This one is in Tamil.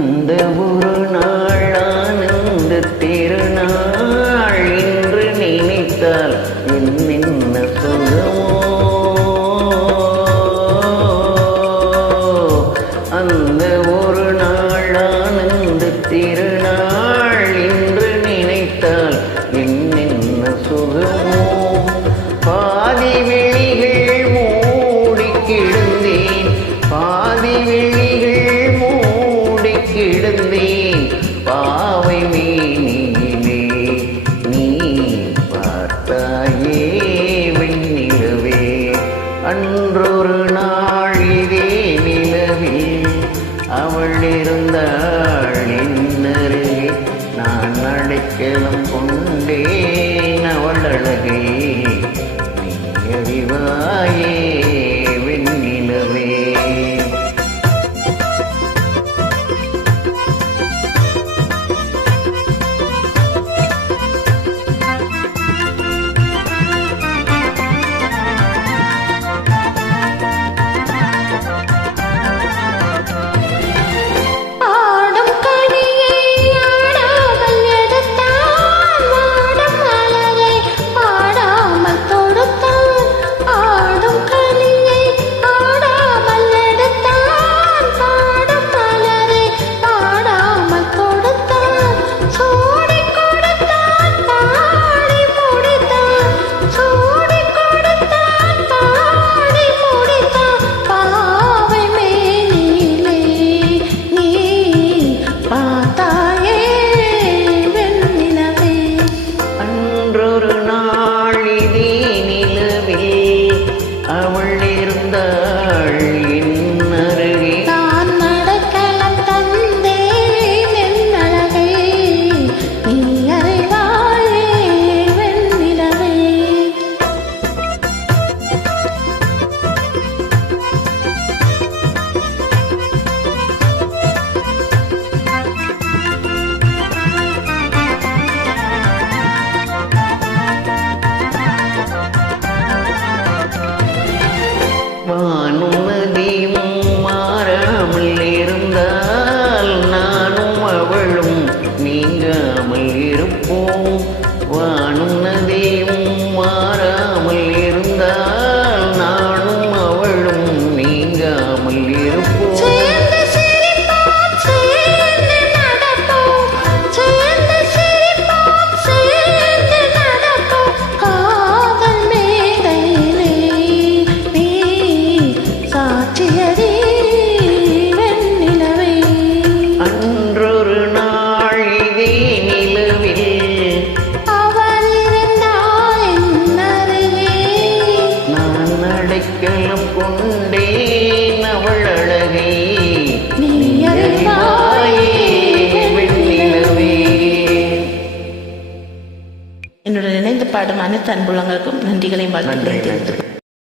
அந்த ஒரு நாள் ஆனந்த திருநாள் என்று நினைத்தால் என்னென்ன சுகமோ. அந்த ஒரு நாள் ஆனந்த திருநாள் என்று நினைத்தால் என்னென்ன சுகமோ. பாதி வெளிகள் மூடி கிடந்தேன், பாதி வெளிகள் மூடி கிடந்தேன், பாவை மீனிலே நீ பார்த்தாயே வெண்ணிலவே. அன்றொரு நாள் இதே நிலவில் அவள் இருந்தாள் என்னருகே. நான் அடைக்கலம் கொண்டேன் அவள் அழகை, நீ அறிவாயே வெண்ணிலவே. அவள் இருந்தாள் என்னருகே. நான் அடைக்கலம் தந்தேன் என் அழகை, நீ அறிவாயே வெண்ணிலவே. வானும் நதியும் மாறாமல் இருந்தால் நானும் அவளும் நீங்காமல் இருப்போம். வானும் நதியும் மாறாமல் இருந்தால் நானும் அவளும் நீங்காமல் இருப்போம். அன்றொரு நாள் இதே நிலவில் அவள் இருந்தாள் என்னருகே. நான் அடைக்கலம் கொண்டேன் அவள் அழகை, நீ அறிவாயே வெண்ணிலவே. என்னுடன் இணைந்து பாடும் அனைத்து அன்புள்ளங்களுக்கும் நன்றிகளையும் வாழ்த்துக்களையும் தெரிவித்துக்